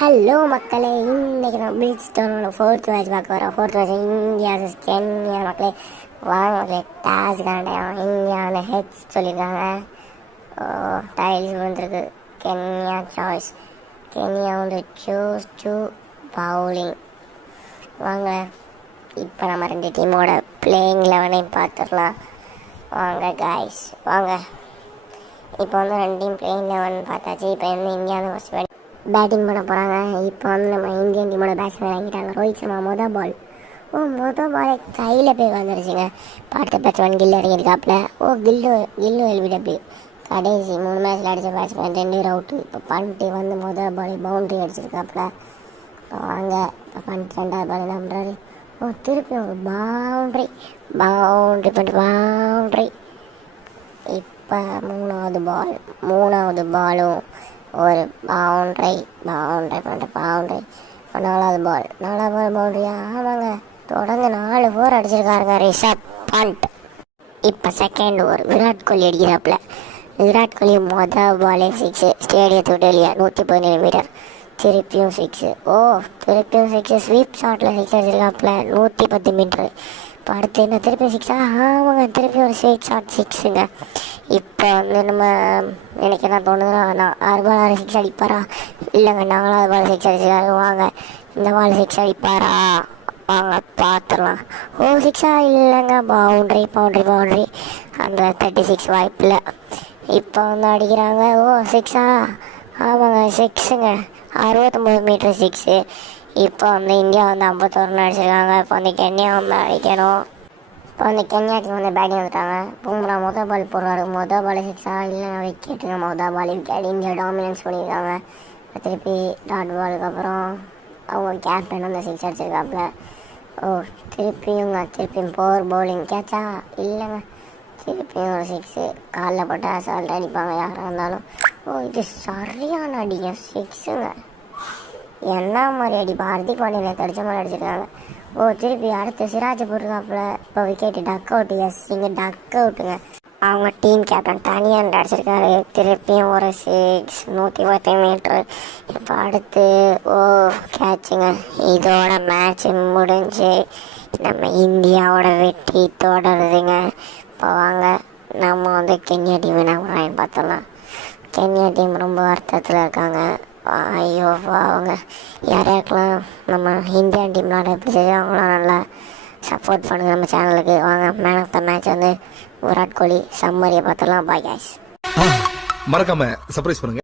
Hello மக்களே, இன்னைக்கு நான் பீச் ஸ்டோனோட ஃபோர்த் மேட்ச் பார்க்க வரேன். Fourth match India vs Kenya. மக்களே வாங்க மக்களே, டாஸ் காண்டையும் இந்தியாவில் ஹெட்ஸ் சொல்லியிருக்காங்க. டைல்ஸ் வந்துருக்கு. Kenya choice. கென்யா வந்து சூஸ் டு பவுலிங். வாங்க இப்போ நம்ம ரெண்டு டீமோட பிளேயிங் 11 பார்த்துடலாம். வாங்க காய்ஸ் வாங்க. இப்போ வந்து ரெண்டு டீம் பிளேயிங் 11 பார்த்தாச்சு. இப்போ வந்து இந்தியா வந்து ஃபஸ்ட் பேட்டிங் பண்ண போகிறாங்க. இப்போ வந்து நம்ம இந்தியன் டீமோட பேட்ஸ்மேன் இறங்கிட்டாங்க. ரோஹித் சர்மா மொதல் பால். மொதல் பாலே கையில் போய் வந்துருச்சுங்க. அடுத்த பேட்ஸ்மேன் கில் இறங்கியிருக்காப்புல. கில்லு எல்பிடபிள்யூ கடைசி 3 மேட்ச்சில் அடித்த பேட்ஸ்மேன் 2 அவுட்டு. இப்போ பண்ணிட்டு வந்து மொதல் பால் பவுண்ட்ரி அடிச்சிருக்காப்புல. இப்போ வாங்க இப்போ பண்ணிட்டு 2வது பால் என்ன பண்ணுறாரு? திருப்பி ஒரு பவுண்ட்ரி பண்ணிட்டு பவுண்ட்ரி. இப்போ 3வது பாலும் ஒரு பவுண்ட்ரி பண்ணிட்டு பவுண்ட்ரி. இப்போ 4வது பால் பவுண்ட்ரியா? ஆமாங்க, தொடர்ந்து 4 ஓவர் அடிச்சிருக்காருங்க ரிஷப் பண்ட். இப்போ செகண்ட் ஓவர் விராட் கோலி அடிக்கிறாப்புல. விராட் கோலி மொதல் பாலே 6. ஸ்டேடியத்தை விட்டு வெளியே 117 மீட்டர். திருப்பியும் 6. திருப்பியும் 6. ஸ்வீப் ஷாட்டில் 6 அடிச்சிருக்காப்புல 110 மீட்ரு. இப்போ அடுத்து என்ன? திருப்பி 6. ஆமாங்க, திருப்பி ஒரு ஸ்வீப் ஷாட் 6ங்க. இப்போ வந்து நம்ம எனக்கு என்ன தோணுதுன்னா, நான் 6 பால் 6 அடிப்பாரா? இல்லைங்க, 4வது பால் 6 அடிச்சிருக்காரு. வாங்க இந்த பால் 6 அடிப்பாரா? வாங்க பார்த்துடலாம். 6ஆ? இல்லைங்க, பவுண்ட்ரி. அந்த 36 வாய்ப்பில். இப்போ வந்து அடிக்கிறாங்க. 6ஆ? ஆமாங்க, 6ங்க. 69 மீட்ரு 6. இப்போ வந்து இந்தியா வந்து 51 ரன் அடிச்சிருக்காங்க. இப்போ வந்து கென்யா வந்து அடிக்கணும். இப்போ வந்து கென்யா டீம் வந்து பேட்டிங் வந்துட்டாங்க. பும்ரா மொதல் பால் போடுறாரு. மொதல் பால் 6ஆ? இல்லைங்க, விக்கெட்டுங்க. மொதல் பால் விக்கெட். இந்தியா டாமினன்ஸ் பண்ணியிருக்காங்க. திருப்பி டாட் பாலுக்கு அப்புறம் அவங்க கேப்டன் வந்து 6 அடிச்சிருக்காப்புல. திருப்பியும் போர் பவுலிங். கேட்சா? இல்லைங்க, திருப்பியும் ஒரு 6. காலில் போட்டு அசால்ட் அடிப்பாங்க யாராக இருந்தாலும். இது சரியான அடிங்க 6ங்க. என்ன மாதிரி அடிப்பா? ஹர்திக் பாண்டியா நேற்று அடித்த மாதிரி அடிச்சிருக்காங்க. திருப்பி அடுத்து சிராஜ் போட்டிருக்காப்புல. இப்போ விக்கெட்டு. டக் அவுட்டு. எஸ், இங்கே டக் அவுட்டுங்க. அவங்க டீம் கேப்டன் தனியாக அடிச்சிருக்காரு. திருப்பியும் ஒரு 6. 110 மீட்ரு. இப்போ அடுத்து கேட்சுங்க. இதோட மேட்ச் முடிஞ்சு நம்ம இந்தியாவோட வெற்றி தொடருதுங்க. இப்போ வாங்க நம்ம வந்து கென்யா டீம் என்ன பண்ணுறாங்கன்னு பார்த்தோம்னா, கென்யா டீம் ரொம்ப வருத்தத்தில் இருக்காங்க. ஐயோ அவங்க யாரையாக்கலாம் நம்ம இந்தியன் டீம்னால எப்படி செய்வாங்களாம். நல்லா சப்போர்ட் பண்ணுங்கள் நம்ம சேனலுக்கு. வாங்க மேன் ஆஃப் த மேட்ச் வந்து விராட் கோலி. சம்மரியை பார்த்துலாம். Bye guys. மறக்காம சர்ப்ரைஸ் பண்ணுங்க.